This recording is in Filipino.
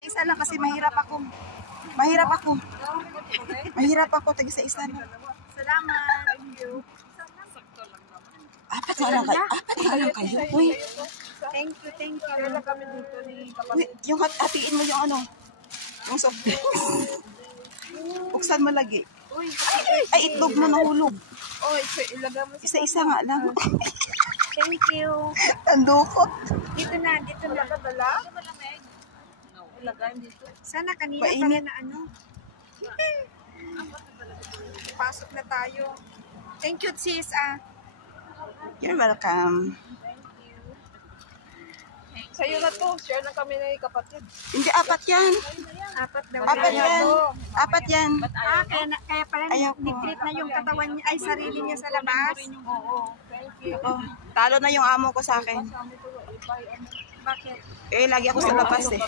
Isa lang kasi mahirap ako. Mahirap ako. Mahirap ako. Tag-isa-isa lang. Salamat. Thank you. Apat na lang kayo. Apat na lang kayo. Uy. Thank you, thank you. Kailan kami dito ni Uy, yung hatiin mo yung ano. Yung soft drinks. Buksan mo lagi. Uy, Ay, itlog mo nahulog. Oy, ilagay mo Isa-isa nga lang. thank you. Tandukot. Dito na, dito na. dala. Ilagay dito. Sana kanina Mainit. pala na ano. Pasok na tayo. Thank you, sis. You're welcome. Sa'yo na to. Share na kami na kapatid. Hindi, apat yan. Apat daw. Apat na. yan. Apat yan. Kaya pala Ayaw ko. nag-treat na yung katawan niya, ay sarili niya sa labas. Oo. Thank you. Oh, talo na yung amo ko sa akin. Bakit? Eh, lagi ako sa labas eh.